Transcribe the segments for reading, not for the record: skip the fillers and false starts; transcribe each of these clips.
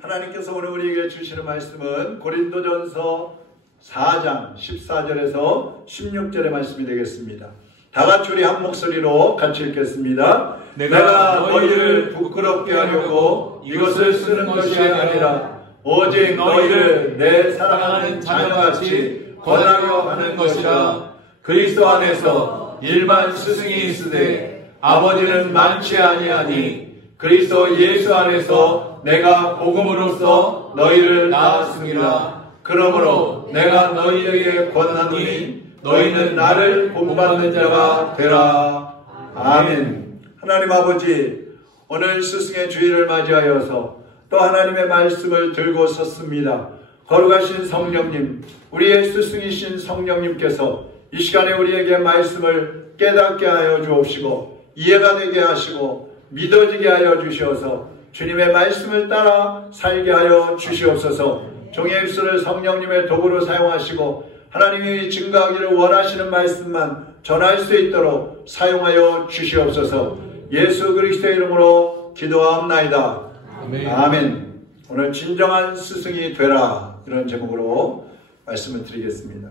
하나님께서 오늘 우리에게 주시는 말씀은 고린도전서 4장 14절에서 16절의 말씀이 되겠습니다. 다 같이 우리 한 목소리로 같이 읽겠습니다. 내가 너희를 부끄럽게 하려고 이것을 쓰는 것이 아니라 오직 너희를 내 사랑하는 자녀같이 권하려 하는 것이라. 그리스도 안에서 일반 스승이 있으되 아버지는 많지 아니하니 그리스도 예수 안에서 내가 복음으로써 너희를 낳았습니다. 그러므로 내가 너희에게 권하노니 너희는 나를 본받는 자가 되라. 아멘. 하나님 아버지, 오늘 스승의 주일을 맞이하여서 또 하나님의 말씀을 들고 섰습니다. 거룩하신 성령님, 우리의 스승이신 성령님께서 이 시간에 우리에게 말씀을 깨닫게 하여 주옵시고 이해가 되게 하시고 믿어지게 하여 주시어서 주님의 말씀을 따라 살게 하여 주시옵소서. 종의 입술을 성령님의 도구로 사용하시고 하나님이 증거하기를 원하시는 말씀만 전할 수 있도록 사용하여 주시옵소서. 예수 그리스도의 이름으로 기도하옵나이다. 아멘. 아멘. 오늘 진정한 스승이 되라, 이런 제목으로 말씀을 드리겠습니다.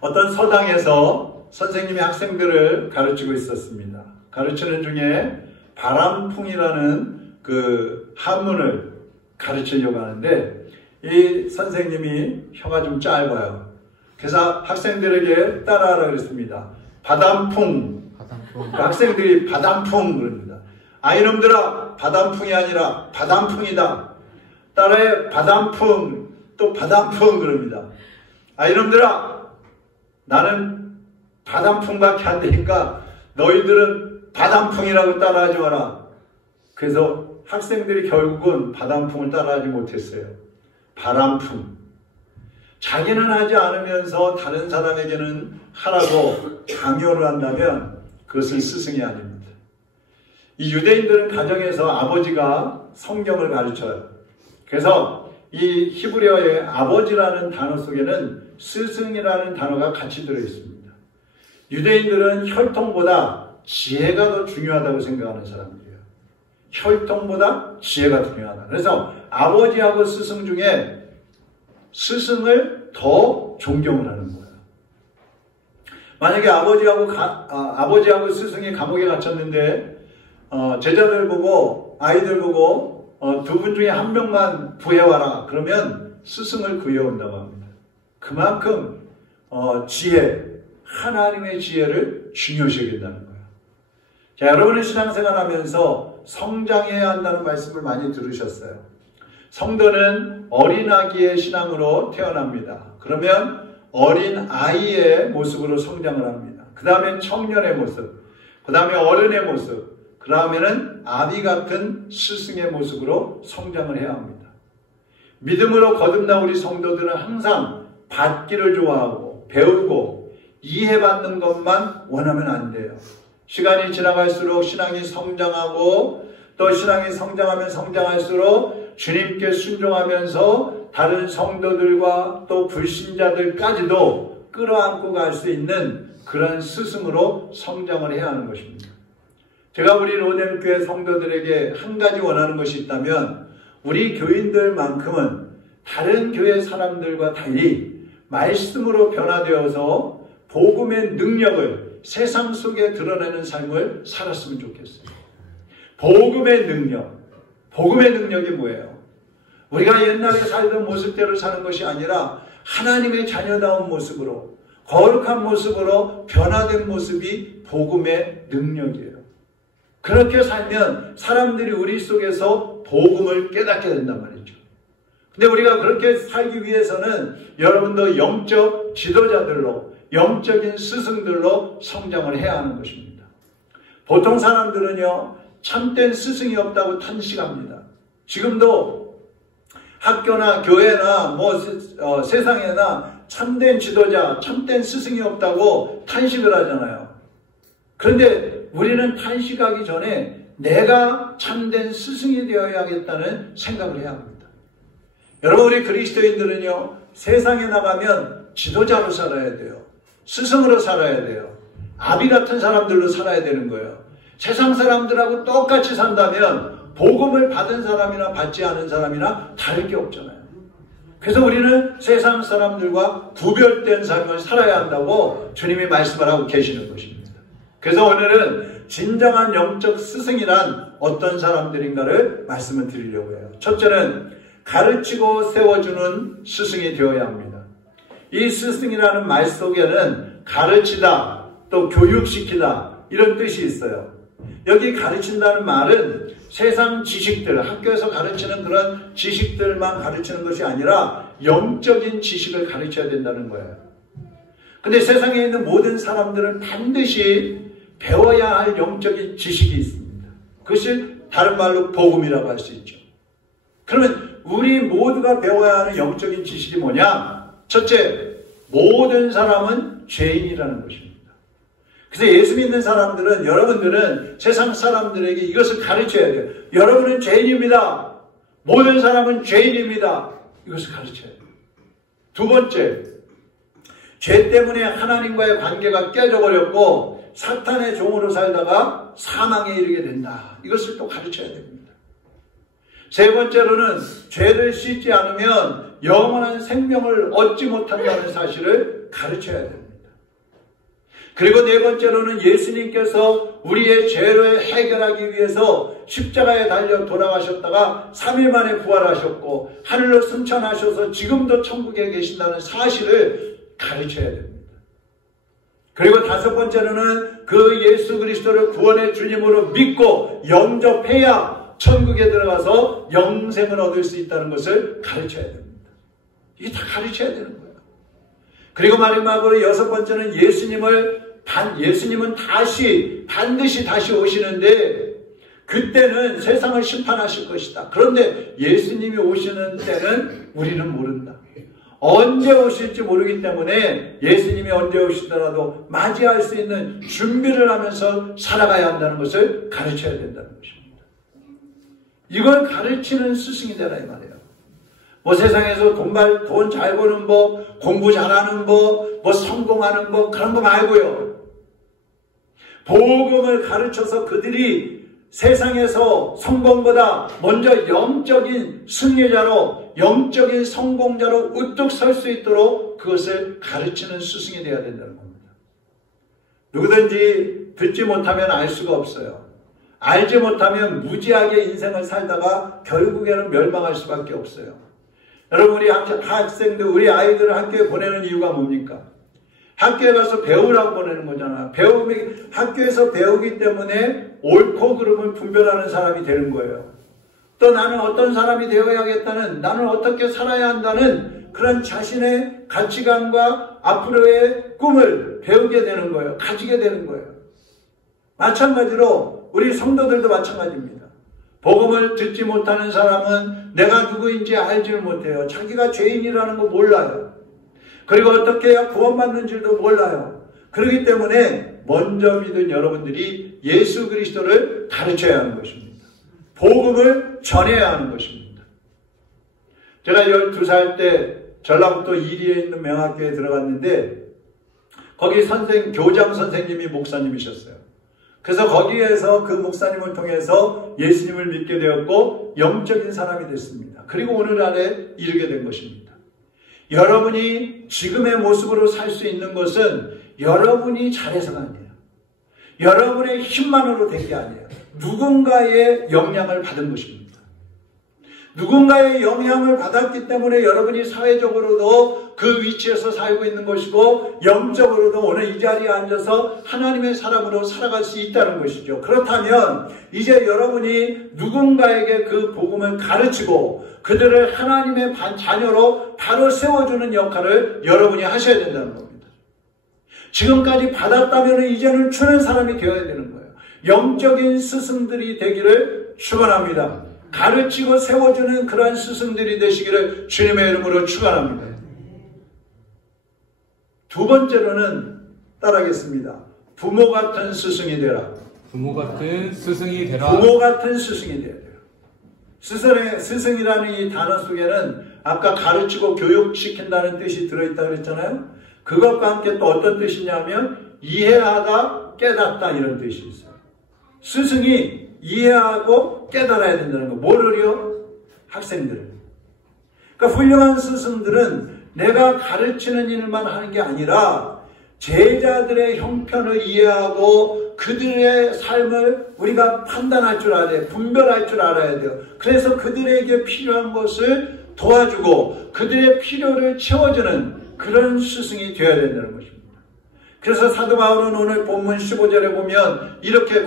어떤 서당에서 선생님이 학생들을 가르치고 있었습니다. 가르치는 중에 바람풍이라는 그 한문을 가르치려고 하는데 이 선생님이 혀가 좀 짧아요. 그래서 학생들에게 따라하라 그랬습니다. 바람풍. 학생들이 바람풍 그럽니다. 아, 이놈들아, 바람풍이 아니라 바람풍이다. 따라해, 바람풍, 또 바람풍 그럽니다. 아, 이놈들아, 나는 바람풍밖에 안 되니까 너희들은 바람풍이라고 따라하지 마라. 그래서 학생들이 결국은 바람풍을 따라하지 못했어요. 바람풍. 자기는 하지 않으면서 다른 사람에게는 하라고 강요를 한다면 그것은 스승이 아닙니다. 이 유대인들은 가정에서 아버지가 성경을 가르쳐요. 그래서 이 히브리어의 아버지라는 단어 속에는 스승이라는 단어가 같이 들어있습니다. 유대인들은 혈통보다 지혜가 더 중요하다고 생각하는 사람들이에요. 혈통보다 지혜가 중요하다. 그래서 아버지하고 스승 중에 스승을 더 존경을 하는 거예요. 만약에 아버지하고 스승이 감옥에 갇혔는데 제자들 보고, 아이들 보고 두 분 중에 한 명만 구해와라 그러면 스승을 구해온다고 합니다. 그만큼 지혜, 하나님의 지혜를 중요시 여긴다는 거예요. 자, 여러분의 신앙생활 하면서 성장해야 한다는 말씀을 많이 들으셨어요. 성도는 어린아기의 신앙으로 태어납니다. 그러면 어린아이의 모습으로 성장을 합니다. 그 다음엔 청년의 모습, 그 다음에 어른의 모습, 그 다음에는 아비 같은 스승의 모습으로 성장을 해야 합니다. 믿음으로 거듭난 우리 성도들은 항상 받기를 좋아하고 배우고 이해받는 것만 원하면 안 돼요. 시간이 지나갈수록 신앙이 성장하고 또 신앙이 성장하면 성장할수록 주님께 순종하면서 다른 성도들과 또 불신자들까지도 끌어안고 갈 수 있는 그런 스승으로 성장을 해야 하는 것입니다. 제가 우리 로뎀교회 성도들에게 한 가지 원하는 것이 있다면 우리 교인들만큼은 다른 교회 사람들과 달리 말씀으로 변화되어서 복음의 능력을 세상 속에 드러내는 삶을 살았으면 좋겠어요. 복음의 능력. 복음의 능력이 뭐예요? 우리가 옛날에 살던 모습대로 사는 것이 아니라 하나님의 자녀다운 모습으로, 거룩한 모습으로 변화된 모습이 복음의 능력이에요. 그렇게 살면 사람들이 우리 속에서 복음을 깨닫게 된단 말이죠. 근데 우리가 그렇게 살기 위해서는 여러분도 영적 지도자들로, 영적인 스승들로 성장을 해야 하는 것입니다. 보통 사람들은요, 참된 스승이 없다고 탄식합니다. 지금도 학교나 교회나 세상에나 참된 지도자, 참된 스승이 없다고 탄식을 하잖아요. 그런데 우리는 탄식하기 전에 내가 참된 스승이 되어야겠다는 생각을 해야 합니다. 여러분, 우리 그리스도인들은요, 세상에 나가면 지도자로 살아야 돼요. 스승으로 살아야 돼요. 아비 같은 사람들로 살아야 되는 거예요. 세상 사람들하고 똑같이 산다면 복음을 받은 사람이나 받지 않은 사람이나 다를 게 없잖아요. 그래서 우리는 세상 사람들과 구별된 삶을 살아야 한다고 주님이 말씀을 하고 계시는 것입니다. 그래서 오늘은 진정한 영적 스승이란 어떤 사람들인가를 말씀을 드리려고 해요. 첫째는 가르치고 세워주는 스승이 되어야 합니다. 이 스승이라는 말 속에는 가르치다, 또 교육시키다 이런 뜻이 있어요. 여기 가르친다는 말은 세상 지식들, 학교에서 가르치는 그런 지식들만 가르치는 것이 아니라 영적인 지식을 가르쳐야 된다는 거예요. 근데 세상에 있는 모든 사람들은 반드시 배워야 할 영적인 지식이 있습니다. 그것이 다른 말로 복음이라고 할 수 있죠. 그러면 우리 모두가 배워야 하는 영적인 지식이 뭐냐? 첫째, 모든 사람은 죄인이라는 것입니다. 그래서 예수 믿는 사람들은, 여러분들은 세상 사람들에게 이것을 가르쳐야 돼요. 여러분은 죄인입니다. 모든 사람은 죄인입니다. 이것을 가르쳐야 돼요. 두 번째, 죄 때문에 하나님과의 관계가 깨져버렸고 사탄의 종으로 살다가 사망에 이르게 된다. 이것을 또 가르쳐야 됩니다. 세 번째로는 죄를 씻지 않으면 영원한 생명을 얻지 못한다는 사실을 가르쳐야 됩니다. 그리고 네 번째로는 예수님께서 우리의 죄를 해결하기 위해서 십자가에 달려 돌아가셨다가 3일 만에 부활하셨고 하늘로 승천하셔서 지금도 천국에 계신다는 사실을 가르쳐야 됩니다. 그리고 다섯 번째로는 그 예수 그리스도를 구원의 주님으로 믿고 영접해야 천국에 들어가서 영생을 얻을 수 있다는 것을 가르쳐야 됩니다. 이게 다 가르쳐야 되는 거예요. 그리고 마지막으로 여섯 번째는 예수님은 반드시 다시 오시는데 그때는 세상을 심판하실 것이다. 그런데 예수님이 오시는 때는 우리는 모른다. 언제 오실지 모르기 때문에 예수님이 언제 오시더라도 맞이할 수 있는 준비를 하면서 살아가야 한다는 것을 가르쳐야 된다는 것입니다. 이걸 가르치는 스승이 되라 이 말이에요. 뭐 세상에서 돈 잘 버는 법, 공부 잘하는 법, 뭐 성공하는 법 그런 거 말고요. 복음을 가르쳐서 그들이 세상에서 성공보다 먼저 영적인 승리자로, 영적인 성공자로 우뚝 설 수 있도록 그것을 가르치는 스승이 되어야 된다는 겁니다. 누구든지 듣지 못하면 알 수가 없어요. 알지 못하면 무지하게 인생을 살다가 결국에는 멸망할 수밖에 없어요. 여러분, 우리 학생들, 우리 아이들을 학교에 보내는 이유가 뭡니까? 학교에 가서 배우라고 보내는 거잖아. 학교에서 배우기 때문에 옳고 그름을 분별하는 사람이 되는 거예요. 또 나는 어떤 사람이 되어야겠다는, 나는 어떻게 살아야 한다는 그런 자신의 가치관과 앞으로의 꿈을 배우게 되는 거예요. 가지게 되는 거예요. 마찬가지로 우리 성도들도 마찬가지입니다. 복음을 듣지 못하는 사람은 내가 누구인지 알지를 못해요. 자기가 죄인이라는 거 몰라요. 그리고 어떻게 해야 구원받는 줄도 몰라요. 그렇기 때문에 먼저 믿은 여러분들이 예수 그리스도를 가르쳐야 하는 것입니다. 복음을 전해야 하는 것입니다. 제가 12살 때 전라북도 이리에 있는 명학교에 들어갔는데 거기 교장 선생님이 목사님이셨어요. 그래서 거기에서 그 목사님을 통해서 예수님을 믿게 되었고 영적인 사람이 됐습니다. 그리고 오늘날에 이르게 된 것입니다. 여러분이 지금의 모습으로 살 수 있는 것은 여러분이 잘해서가 아니에요. 여러분의 힘만으로 된 게 아니에요. 누군가의 영향을 받은 것입니다. 누군가의 영향을 받았기 때문에 여러분이 사회적으로도 그 위치에서 살고 있는 것이고 영적으로도 오늘 이 자리에 앉아서 하나님의 사람으로 살아갈 수 있다는 것이죠. 그렇다면 이제 여러분이 누군가에게 그 복음을 가르치고 그들을 하나님의 자녀로 바로 세워주는 역할을 여러분이 하셔야 된다는 겁니다. 지금까지 받았다면 이제는 주는 사람이 되어야 되는 거예요. 영적인 스승들이 되기를 축원합니다. 가르치고 세워주는 그러한 스승들이 되시기를 주님의 이름으로 축원합니다. 두 번째로는 따라하겠습니다. 부모 같은 스승이 되라. 부모 같은 스승이 되라. 부모 같은 스승이 되어야 돼요. 스승이라는 이 단어 속에는 아까 가르치고 교육시킨다는 뜻이 들어있다고 그랬잖아요. 그것과 함께 또 어떤 뜻이냐면 이해하다, 깨닫다 이런 뜻이 있어요. 스승이 이해하고 깨달아야 된다는 거. 뭐를요? 학생들을. 그러니까 훌륭한 스승들은 내가 가르치는 일만 하는 게 아니라 제자들의 형편을 이해하고 그들의 삶을 우리가 판단할 줄 알아야 돼요. 분별할 줄 알아야 돼요. 그래서 그들에게 필요한 것을 도와주고 그들의 필요를 채워주는 그런 스승이 되어야 된다는 것입니다. 그래서 사도 바울은 오늘 본문 15절에 보면 이렇게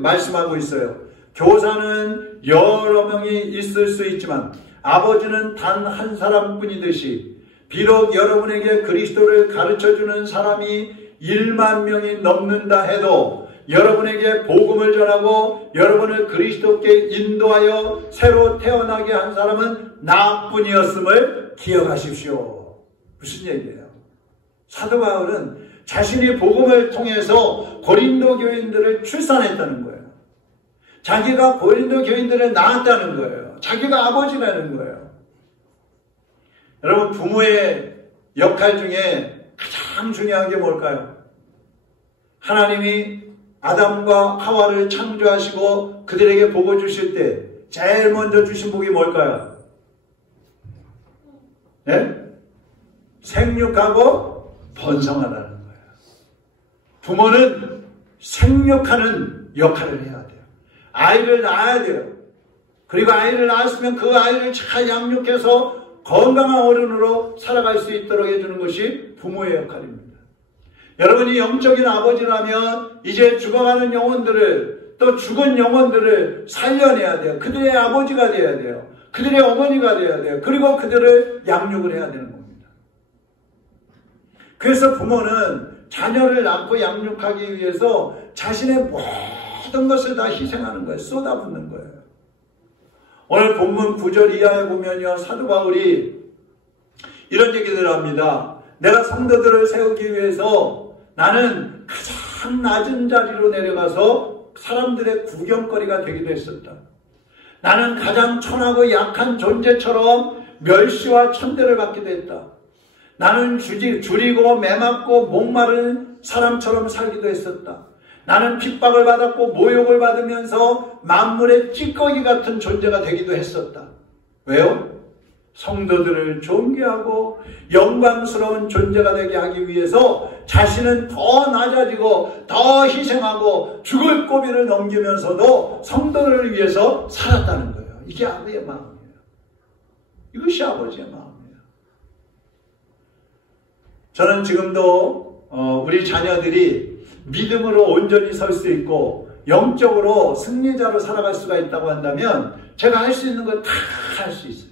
말씀하고 있어요. 교사는 여러 명이 있을 수 있지만 아버지는 단 한 사람뿐이듯이 비록 여러분에게 그리스도를 가르쳐주는 사람이 1만 명이 넘는다 해도 여러분에게 복음을 전하고 여러분을 그리스도께 인도하여 새로 태어나게 한 사람은 나뿐이었음을 기억하십시오. 무슨 얘기예요? 사도 바울은 자신이 복음을 통해서 고린도 교인들을 출산했다는 거예요. 자기가 고린도 교인들을 낳았다는 거예요. 자기가 아버지라는 거예요. 여러분, 부모의 역할 중에 가장 중요한 게 뭘까요? 하나님이 아담과 하와를 창조하시고 그들에게 복을 주실 때 제일 먼저 주신 복이 뭘까요? 네? 생육하고 번성하라는 거예요. 부모는 생육하는 역할을 해야 돼요. 아이를 낳아야 돼요. 그리고 아이를 낳았으면 그 아이를 잘 양육해서 건강한 어른으로 살아갈 수 있도록 해주는 것이 부모의 역할입니다. 여러분이 영적인 아버지라면 이제 죽어가는 영혼들을, 또 죽은 영혼들을 살려내야 돼요. 그들의 아버지가 되어야 돼요. 그들의 어머니가 되어야 돼요. 그리고 그들을 양육을 해야 되는 겁니다. 그래서 부모는 자녀를 낳고 양육하기 위해서 자신의 모든 것을 다 희생하는 거예요. 쏟아붓는 거예요. 오늘 본문 9절 이하에 보면요, 사도 바울이 이런 얘기를 합니다. 내가 성도들을 세우기 위해서 나는 가장 낮은 자리로 내려가서 사람들의 구경거리가 되기도 했었다. 나는 가장 천하고 약한 존재처럼 멸시와 천대를 받기도 했다. 나는 줄이고 매맞고 목마른 사람처럼 살기도 했었다. 나는 핍박을 받았고 모욕을 받으면서 만물의 찌꺼기 같은 존재가 되기도 했었다. 왜요? 성도들을 존귀하고 영광스러운 존재가 되게 하기 위해서 자신은 더 낮아지고 더 희생하고 죽을 고비를 넘기면서도 성도들을 위해서 살았다는 거예요. 이게 아버지의 마음이에요. 이것이 아버지의 마음이에요. 저는 지금도 우리 자녀들이 믿음으로 온전히 설 수 있고 영적으로 승리자로 살아갈 수가 있다고 한다면 제가 할 수 있는 거 다 할 수 있어요.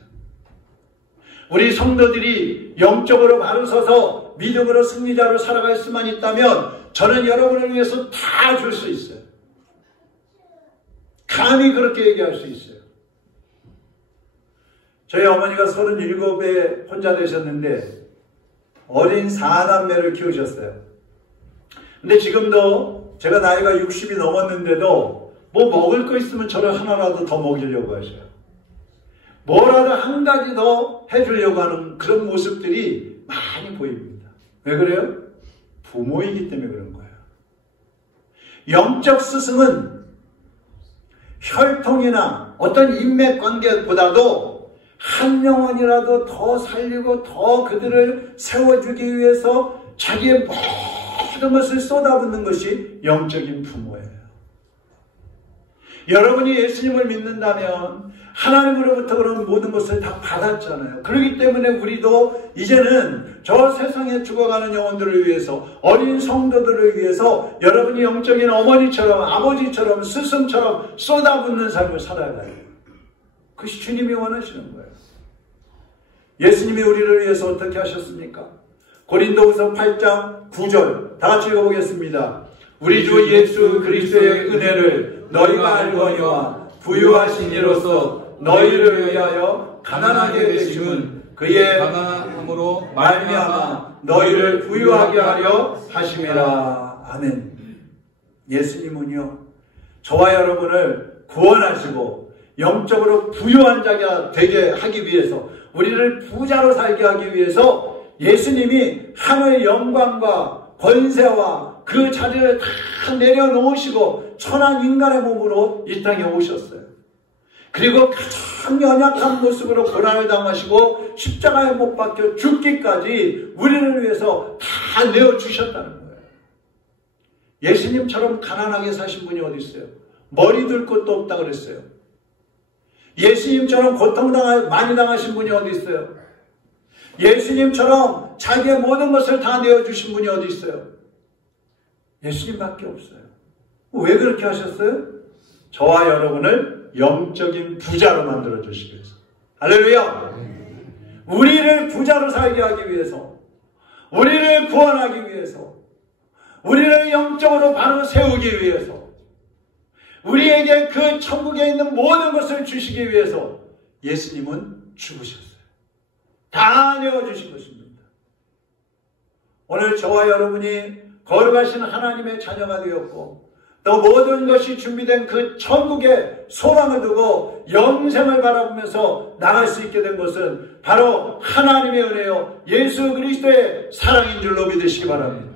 우리 성도들이 영적으로 바로 서서 믿음으로 승리자로 살아갈 수만 있다면 저는 여러분을 위해서 다 줄 수 있어요. 감히 그렇게 얘기할 수 있어요. 저희 어머니가 37에 혼자 되셨는데 어린 4남매를 키우셨어요. 근데 지금도 제가 나이가 60이 넘었는데도 뭐 먹을 거 있으면 저를 하나라도 더 먹이려고 하셔요. 뭐라도 한 가지 더 해주려고 하는 그런 모습들이 많이 보입니다. 왜 그래요? 부모이기 때문에 그런 거예요. 영적 스승은 혈통이나 어떤 인맥관계보다도 한 영혼이라도 더 살리고 더 그들을 세워주기 위해서 자기의 모든 것을 쏟아붓는 것이 영적인 부모예요. 여러분이 예수님을 믿는다면 하나님으로부터 그런 모든 것을 다 받았잖아요. 그렇기 때문에 우리도 이제는 저 세상에 죽어가는 영혼들을 위해서, 어린 성도들을 위해서 여러분이 영적인 어머니처럼 아버지처럼 스승처럼 쏟아붓는 삶을 살아야 해요. 그것이 주님이 원하시는 거예요. 예수님이 우리를 위해서 어떻게 하셨습니까? 고린도후서 8장 9절 다 같이 읽어보겠습니다. 우리 주 예수 그리스도의 은혜를 너희가 알거니와 부유하신 이로서 너희를 위하여 가난하게 되심은 그의 가난함으로 말미암아 너희를 부유하게 하려 하심이라. 아멘. 예수님은요, 저와 여러분을 구원하시고 영적으로 부유한 자가 되게 하기 위해서, 우리를 부자로 살게 하기 위해서 예수님이 하늘의 영광과 권세와 그 자리를 다 내려놓으시고 천한 인간의 몸으로 이 땅에 오셨어요. 그리고 가장 연약한 모습으로 고난을 당하시고 십자가에 못 박혀 죽기까지 우리를 위해서 다 내어주셨다는 거예요. 예수님처럼 가난하게 사신 분이 어디 있어요? 머리 둘 곳도 없다 그랬어요. 예수님처럼 많이 당하신 분이 어디 있어요? 예수님처럼 자기의 모든 것을 다 내어주신 분이 어디 있어요? 예수님밖에 없어요. 왜 그렇게 하셨어요? 저와 여러분을 영적인 부자로 만들어주시기 위해서. 할렐루야! 우리를 부자로 살게 하기 위해서, 우리를 구원하기 위해서, 우리를 영적으로 바로 세우기 위해서, 우리에게 그 천국에 있는 모든 것을 주시기 위해서 예수님은 죽으셨어요. 다 내어주신 것입니다. 오늘 저와 여러분이 거룩하신 하나님의 자녀가 되었고 또 모든 것이 준비된 그 천국에 소망을 두고 영생을 바라보면서 나갈 수 있게 된 것은 바로 하나님의 은혜요 예수 그리스도의 사랑인 줄로 믿으시기 바랍니다.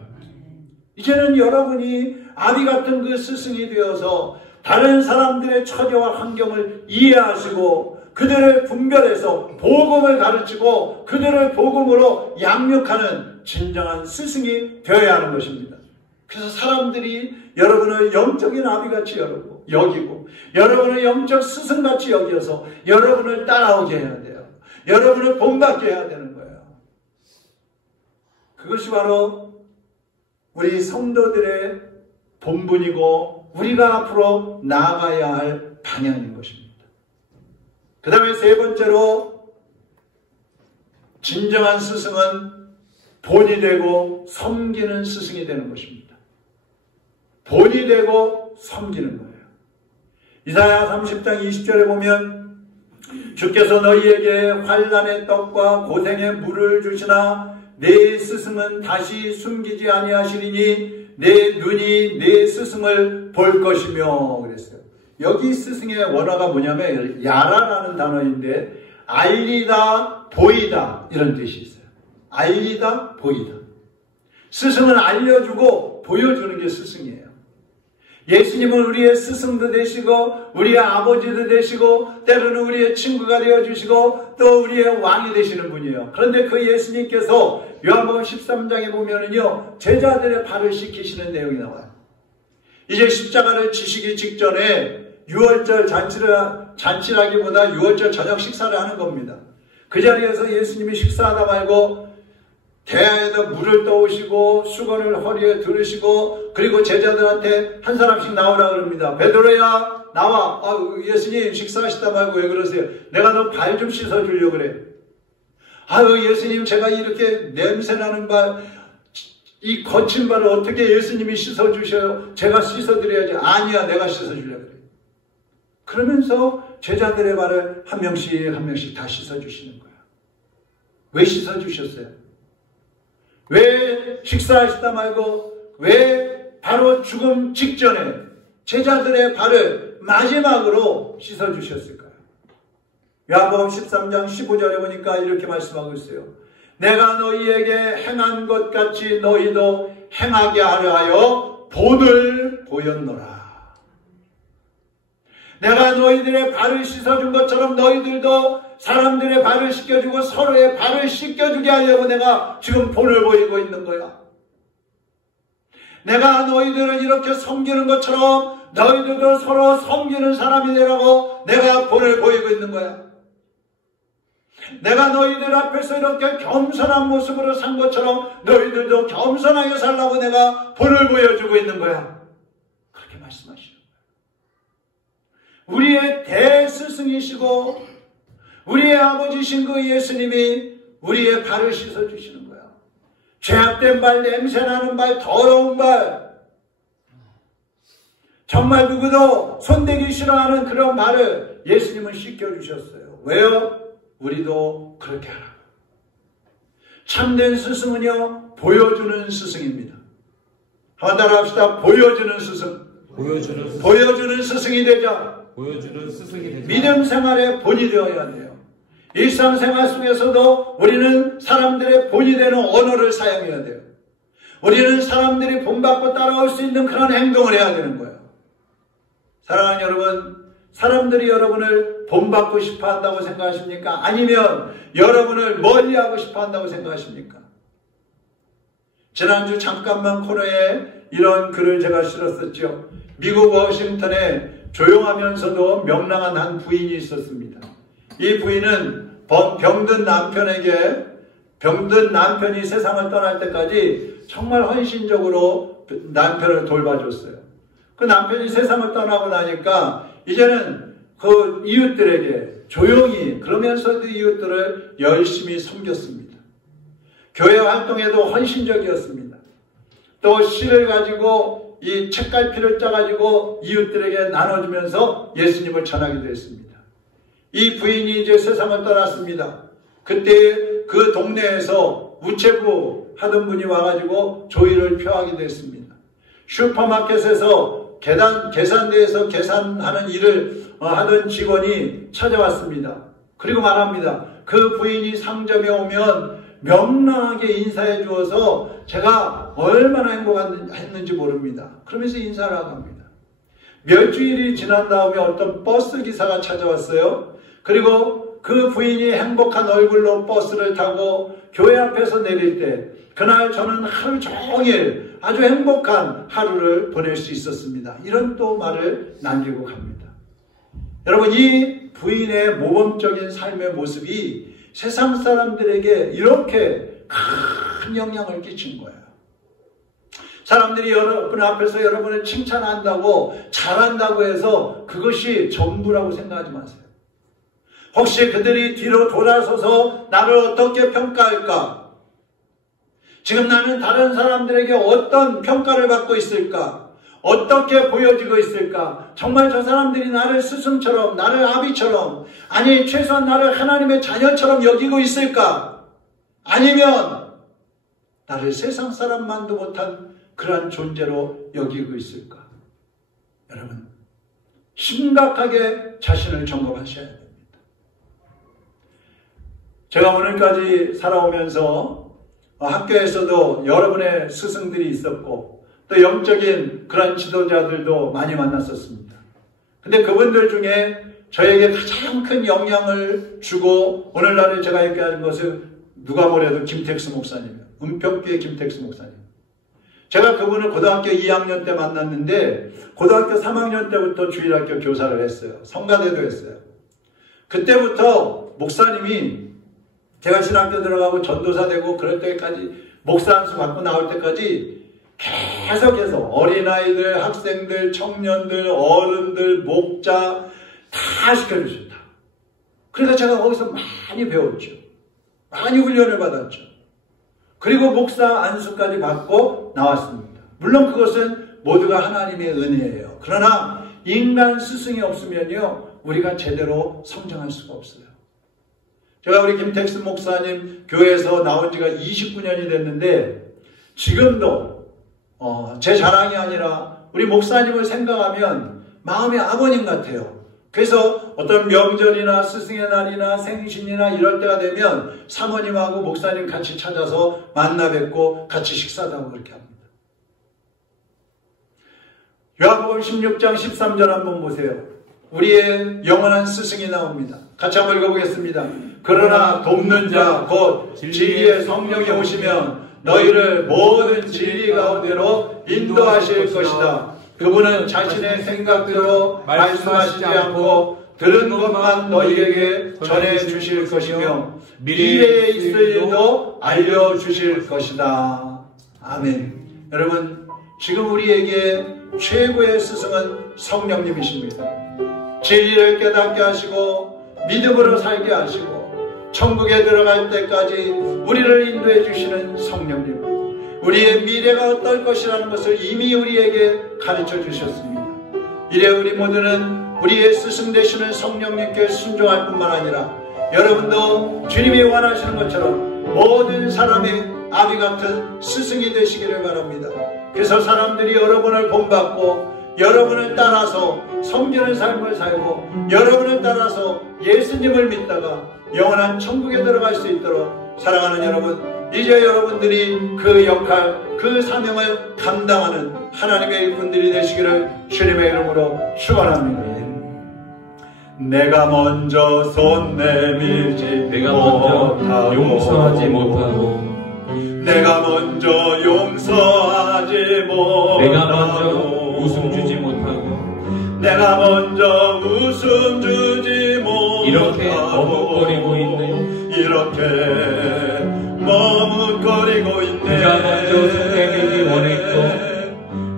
이제는 여러분이 아비 같은 그 스승이 되어서 다른 사람들의 처지와 환경을 이해하시고 그들을 분별해서 복음을 가르치고 그들을 복음으로 양육하는 진정한 스승이 되어야 하는 것입니다. 그래서 사람들이 여러분을 영적인 아비같이 여기고 여러분을 영적 스승같이 여겨서 여러분을 따라오게 해야 돼요. 여러분을 본받게 해야 되는 거예요. 그것이 바로 우리 성도들의 본분이고 우리가 앞으로 나아가야 할 방향인 것입니다. 그 다음에 세 번째로 진정한 스승은 본이 되고 섬기는 스승이 되는 것입니다. 본이 되고 섬기는 거예요. 이사야 30장 20절에 보면 주께서 너희에게 환난의 떡과 고생의 물을 주시나 내 스승은 다시 숨기지 아니하시리니 내 눈이 내 스승을 볼 것이며 그랬어요. 여기 스승의 원어가 뭐냐면 야라라는 단어인데 알리다, 보이다 이런 뜻이 있어요. 알리다, 보이다. 스승은 알려주고 보여주는 게 스승이에요. 예수님은 우리의 스승도 되시고 우리의 아버지도 되시고 때로는 우리의 친구가 되어주시고 또 우리의 왕이 되시는 분이에요. 그런데 그 예수님께서 요한복음 13장에 보면은요 제자들의 발을 씻기시는 내용이 나와요. 이제 십자가를 지시기 직전에 유월절 잔치라기보다 유월절 저녁 식사를 하는 겁니다. 그 자리에서 예수님이 식사하다 말고 대야에다 물을 떠오시고 수건을 허리에 두르시고 그리고 제자들한테 한 사람씩 나오라 그럽니다. 베드로야 나와. 예수님 식사하시다 말고 왜 그러세요? 내가 너 발 좀 씻어주려고 그래. 예수님 제가 이렇게 냄새나는 발 이 거친 발을 어떻게 예수님이 씻어주셔요? 제가 씻어드려야지. 아니야 내가 씻어주려고 그래. 그러면서 제자들의 발을 한 명씩 다 씻어주시는 거예요. 왜 씻어주셨어요? 왜 식사하시다 말고 왜 바로 죽음 직전에 제자들의 발을 마지막으로 씻어주셨을까요? 요한복음 13장 15절에 보니까 이렇게 말씀하고 있어요. 내가 너희에게 행한 것 같이 너희도 행하게 하려 하여 본을 보였노라. 내가 너희들의 발을 씻어준 것처럼 너희들도 사람들의 발을 씻겨주고 서로의 발을 씻겨주게 하려고 내가 지금 본을 보이고 있는 거야. 내가 너희들을 이렇게 섬기는 것처럼 너희들도 서로 섬기는 사람이 되라고 내가 본을 보이고 있는 거야. 내가 너희들 앞에서 이렇게 겸손한 모습으로 산 것처럼 너희들도 겸손하게 살라고 내가 본을 보여주고 있는 거야. 그렇게 말씀하시는 거야. 우리의 대스승이시고 우리의 아버지신 그 예수님이 우리의 발을 씻어주시는 거야. 죄악된 발, 냄새나는 발, 더러운 발, 정말 누구도 손대기 싫어하는 그런 발을 예수님은 씻겨주셨어요. 왜요? 우리도 그렇게 하라고. 참된 스승은요 보여주는 스승입니다. 한번 따라합시다. 보여주는 스승. 보여주는 스승이 되자. 보여주는 스승이 되자. 믿음 생활의 본이 되어야 돼요. 일상생활 속에서도 우리는 사람들의 본이 되는 언어를 사용해야 돼요. 우리는 사람들이 본받고 따라올 수 있는 그런 행동을 해야 되는 거예요. 사랑하는 여러분, 사람들이 여러분을 본받고 싶어 한다고 생각하십니까? 아니면 여러분을 멀리하고 싶어 한다고 생각하십니까? 지난주 잠깐만 코너에 이런 글을 제가 실었었죠. 미국 워싱턴에 조용하면서도 명랑한 한 부인이 있었습니다. 이 부인은 병든 남편이 세상을 떠날 때까지 정말 헌신적으로 남편을 돌봐줬어요. 그 남편이 세상을 떠나고 나니까 이제는 그 이웃들에게 조용히 그러면서도 이웃들을 열심히 섬겼습니다. 교회 활동에도 헌신적이었습니다. 또 씨를 가지고 이 책갈피를 짜가지고 이웃들에게 나눠주면서 예수님을 전하기도 했습니다. 이 부인이 이제 세상을 떠났습니다. 그때 그 동네에서 우체부 하던 분이 와가지고 조의를 표하기도 했습니다. 슈퍼마켓에서 계산대에서 계산하는 일을 하던 직원이 찾아왔습니다. 그리고 말합니다. 그 부인이 상점에 오면 명랑하게 인사해 주어서 제가 얼마나 행복했는지 모릅니다. 그러면서 인사를 하고 합니다. 몇 주일이 지난 다음에 어떤 버스 기사가 찾아왔어요. 그리고 그 부인이 행복한 얼굴로 버스를 타고 교회 앞에서 내릴 때 그날 저는 하루 종일 아주 행복한 하루를 보낼 수 있었습니다. 이런 또 말을 남기고 갑니다. 여러분, 이 부인의 모범적인 삶의 모습이 세상 사람들에게 이렇게 큰 영향을 끼친 거예요. 사람들이 여러분 앞에서 여러분을 칭찬한다고 잘한다고 해서 그것이 전부라고 생각하지 마세요. 혹시 그들이 뒤로 돌아서서 나를 어떻게 평가할까? 지금 나는 다른 사람들에게 어떤 평가를 받고 있을까? 어떻게 보여지고 있을까? 정말 저 사람들이 나를 스승처럼, 나를 아비처럼, 아니 최소한 나를 하나님의 자녀처럼 여기고 있을까? 아니면 나를 세상 사람만도 못한 그러한 존재로 여기고 있을까? 여러분, 심각하게 자신을 점검하셔야 됩니다. 제가 오늘까지 살아오면서 학교에서도 여러분의 스승들이 있었고 또 영적인 그런 지도자들도 많이 만났었습니다. 근데 그분들 중에 저에게 가장 큰 영향을 주고 오늘날에 제가 얘기하는 것은 누가 뭐래도 김택수 목사님이에요. 은평교회 김택수 목사님. 제가 그분을 고등학교 2학년 때 만났는데 고등학교 3학년 때부터 주일학교 교사를 했어요. 성가대도 했어요. 그때부터 목사님이 제가 신학교 들어가고 전도사 되고 그럴 때까지 목사 안수 받고 나올 때까지 계속해서 어린아이들, 학생들, 청년들, 어른들, 목자 다 시켜주셨다. 그래서 제가 거기서 많이 배웠죠. 많이 훈련을 받았죠. 그리고 목사 안수까지 받고 나왔습니다. 물론 그것은 모두가 하나님의 은혜예요. 그러나 인간 스승이 없으면요 우리가 제대로 성장할 수가 없어요. 제가 우리 김택수 목사님 교회에서 나온 지가 29년이 됐는데 지금도 제 자랑이 아니라 우리 목사님을 생각하면 마음이 아버님 같아요. 그래서 어떤 명절이나 스승의 날이나 생신이나 이럴 때가 되면 사모님하고 목사님 같이 찾아서 만나 뵙고 같이 식사도 하고 그렇게 합니다. 요한복음 16장 13절 한번 보세요. 우리의 영원한 스승이 나옵니다. 같이 한번 읽어보겠습니다. 그러나 돕는 자 곧 진리의 성령이 오시면 너희를 모든 진리 가운데로 인도하실 것이다. 그분은 자신의 생각대로 말씀하시지 않고 들은 것만 너희에게 전해주실 것이며 미래에 있을 일도 알려주실 것이다. 아멘. 여러분, 지금 우리에게 최고의 스승은 성령님이십니다. 진리를 깨닫게 하시고 믿음으로 살게 하시고 천국에 들어갈 때까지 우리를 인도해 주시는 성령님, 우리의 미래가 어떨 것이라는 것을 이미 우리에게 가르쳐 주셨습니다. 이래 우리 모두는 우리의 스승 되시는 성령님께 순종할 뿐만 아니라 여러분도 주님이 원하시는 것처럼 모든 사람의 아비 같은 스승이 되시기를 바랍니다. 그래서 사람들이 여러분을 본받고 여러분을 따라서 섬기는 삶을 살고 여러분을 따라서 예수님을 믿다가 영원한 천국에 들어갈 수 있도록 사랑하는 여러분, 이제 여러분들이 그 역할, 그 사명을 감당하는 하나님의 일꾼들이 되시기를 주님의 이름으로 축원합니다. 내가 먼저 손 내밀지 내가 먼저 못하고, 용서하지 못하고, 내가 먼저 용서하지 못하고, 내가 먼저 웃음 주지 못하고, 내가 먼저 웃음 주지 못하고, 이렇게 머뭇거리고 있네. 이렇게 머뭇거리고 있네. 그가 먼저 손 내밀기 원했고,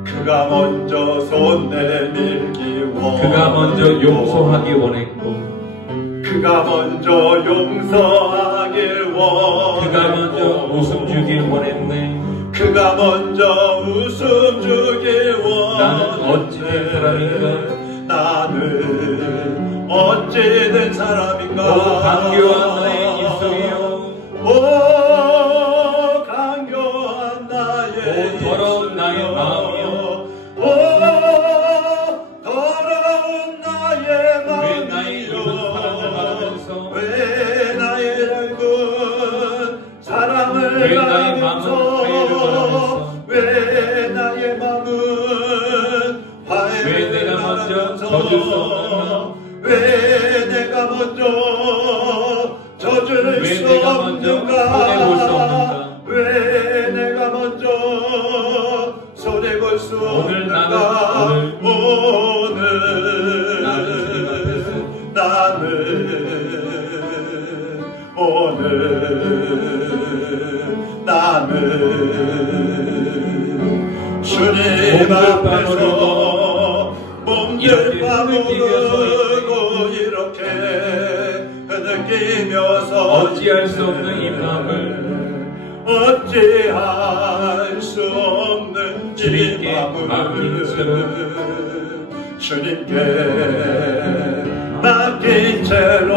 그가 먼저 손 내밀기 원했고, 그가 먼저 용서하기 원했고, 그가 먼저 용서하길 원했고, 그가 먼저 웃음 주길 원했네. 그가 먼저 웃음 주길 원했네. 나는 어찌 된 사람인가? 나는 어찌 된 사람인가? 오 강교한 나의 입술이여, 오 강교한 나의 오 더러운 나의 마음이여, 오 더러운 나의 마음이여, 왜 나의 입은 사랑을 말하면서, 왜 나의 얇은 사랑을 왜 나의 마음은 화해를 말하면서, 왜 나의 마음은 화해를 왜 내가 먼저 져줄 수 없는가? 왜 내가 먼저 져줄 왜 수 내가 먼저 손해볼 수 없는가? 없는가? 왜 내가 먼저 손해볼 수 오늘 없는가? 나는 주님 앞에서 몸들 빠무르고 이렇게 느끼면서 어찌할 수 없는 이 마음을 어찌할 수 없는 이 주님께 맡긴 마음을 채로 주님께 맡긴 채로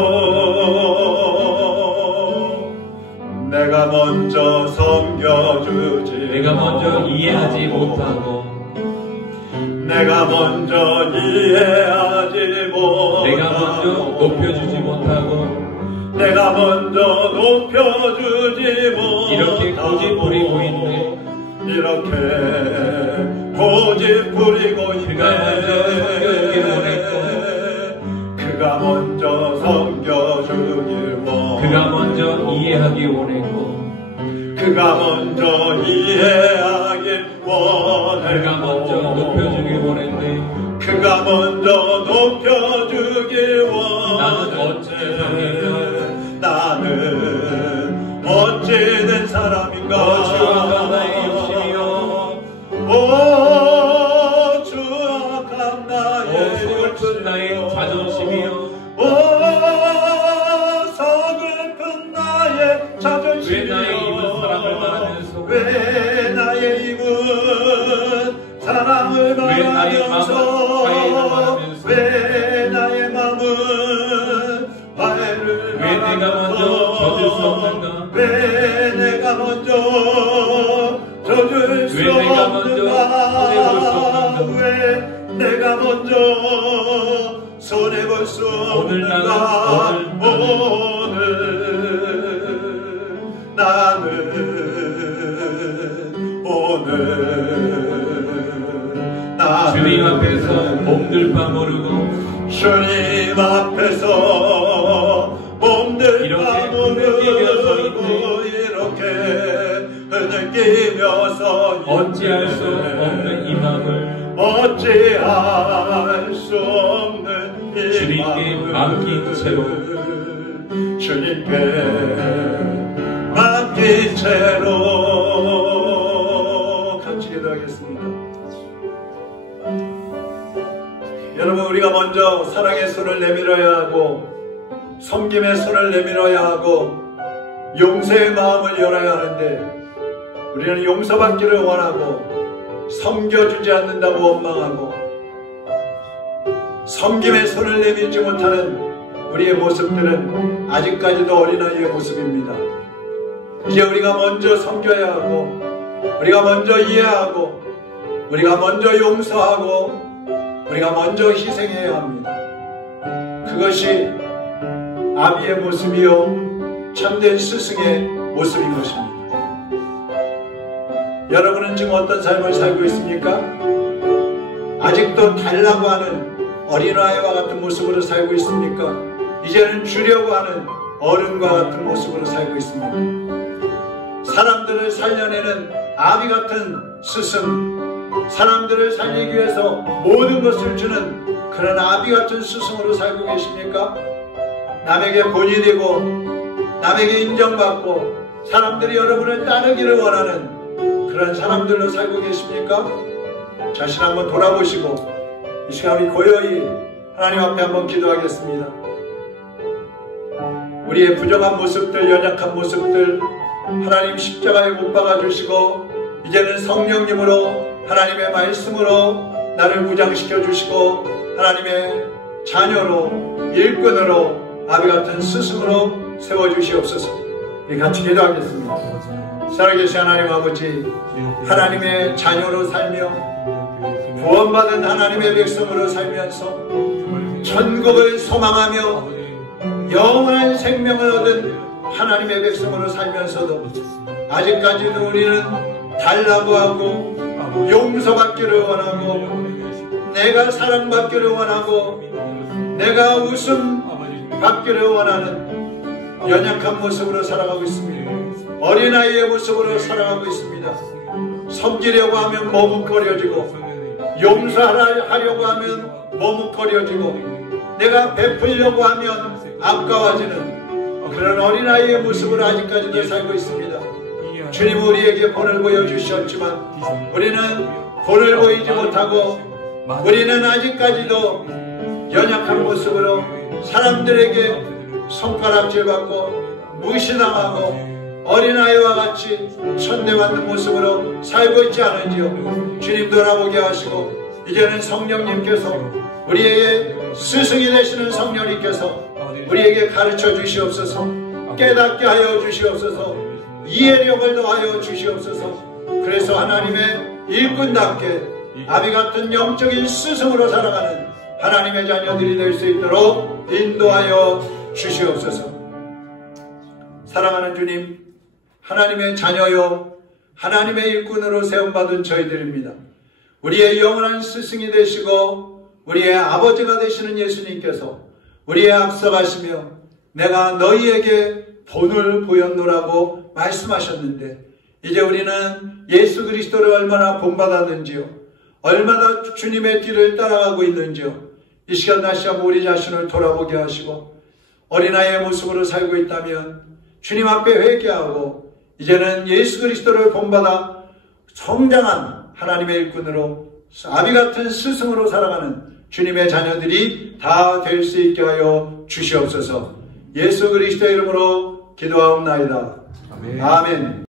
내가 먼저 섬겨주지, 내가 먼저 이해하지 못하고, 내가 먼저 이해하지 못하고, 내가 먼저 높여주지 못하고, 내가 먼저 높여주지 못하고, 이렇게 고집 부리고 있네. 이렇게 고집 부리고 있네. 그가 먼저 섬겨주길 원했고, 그가 먼저 섬겨주길 원했고, 그가 먼저 이해하기 원했고, 그가 먼저 이해하길 원했고, 그가 먼저 높여주길 원했네. 그가 먼저 높여주길 원했고, 나는 어찌 사람인가? 나는 어찌된 사람인가? 추악한 나의 욕심이여, 오 추악한 나의 서글픈 나의 자존심이여, 오 서글픈 나의 자존심이여, 왜 나의 입은 사랑을 말하면서, 왜 나의 입은 사랑을 왜 나의 말하면서, 마음은 화해를 말하면서, 왜 나의 마음은 화해를 왜 내가 먼저 져줄 수 없는가? 왜 내가 먼저 져줄 수 왜 내가 먼저 손해볼 수 없는가? 없는가? 왜 내가 먼저 손해볼 수 오늘 없는가? 나는 주님 앞에서 몸들 빠모르고, 주님 앞에서 몸들 이렇게 빠무르고 이렇게 느끼며 서 어찌할 수 없는 이 마음을 어찌할 수 없는 이 주님께 마음을 맡긴 채로, 주님께 맡긴 채로 같이 기도하겠습니다. 여러분, 우리가 먼저 사랑의 손을 내밀어야 하고, 섬김의 손을 내밀어야 하고, 용서의 마음을 열어야 하는데, 우리는 용서받기를 원하고 섬겨주지 않는다고 원망하고 섬김의 손을 내밀지 못하는 우리의 모습들은 아직까지도 어린아이의 모습입니다. 이제 우리가 먼저 섬겨야 하고, 우리가 먼저 이해하고, 우리가 먼저 용서하고, 우리가 먼저 희생해야 합니다. 그것이 아비의 모습이요 참된 스승의 모습인 것입니다. 여러분은 지금 어떤 삶을 살고 있습니까? 아직도 달라고 하는 어린아이와 같은 모습으로 살고 있습니까? 이제는 주려고 하는 어른과 같은 모습으로 살고 있습니다. 사람들을 살려내는 아비 같은 스승, 사람들을 살리기 위해서 모든 것을 주는 그런 아비 같은 스승으로 살고 계십니까? 남에게 본이 되고 남에게 인정받고 사람들이 여러분을 따르기를 원하는 그런 사람들로 살고 계십니까? 자신 한번 돌아보시고 이 시간 우리 고요히 하나님 앞에 한번 기도하겠습니다. 우리의 부정한 모습들, 연약한 모습들 하나님 십자가에 못 박아주시고 이제는 성령님으로 하나님의 말씀으로 나를 무장시켜 주시고 하나님의 자녀로 일꾼으로 아비 같은 스승으로 세워주시옵소서. 우리 같이 기도하겠습니다. 살아계신 하나님 아버지, 하나님의 자녀로 살며 구원받은 하나님의 백성으로 살면서 천국을 소망하며 영원한 생명을 얻은 하나님의 백성으로 살면서도 아직까지도 우리는 달라고 하고 용서받기를 원하고 내가 사랑받기를 원하고 내가 웃음 받기를 원하는 연약한 모습으로 살아가고 있습니다. 어린아이의 모습으로 살아가고 있습니다. 섬기려고 하면 머뭇거려지고 용서하려고 하면 머뭇거려지고 내가 베풀려고 하면 아까워지는 그런 어린아이의 모습으로 아직까지도 살고 있습니다. 주님 우리에게 본을 보여주셨지만 우리는 본을 보이지 못하고 우리는 아직까지도 연약한 모습으로 사람들에게 손가락질받고 무시당하고 어린아이와 같이 천대받는 모습으로 살고 있지 않은지요. 주님 돌아보게 하시고 이제는 성령님께서 우리에게 스승이 되시는 성령님께서 우리에게 가르쳐 주시옵소서. 깨닫게 하여 주시옵소서. 이해력을 더하여 주시옵소서. 그래서 하나님의 일꾼답게 아비 같은 영적인 스승으로 살아가는 하나님의 자녀들이 될 수 있도록 인도하여 주시옵소서. 사랑하는 주님, 하나님의 자녀요 하나님의 일꾼으로 세움받은 저희들입니다. 우리의 영원한 스승이 되시고 우리의 아버지가 되시는 예수님께서 우리의 앞서가시며 내가 너희에게 본을 보였노라고 말씀하셨는데 이제 우리는 예수 그리스도를 얼마나 본받았는지요, 얼마나 주님의 뒤를 따라가고 있는지요. 이 시간 다시 한번 우리 자신을 돌아보게 하시고 어린아이의 모습으로 살고 있다면 주님 앞에 회개하고 이제는 예수 그리스도를 본받아 성장한 하나님의 일꾼으로 아비 같은 스승으로 살아가는 주님의 자녀들이 다 될 수 있게 하여 주시옵소서. 예수 그리스도의 이름으로 기도하옵나이다. 아멘.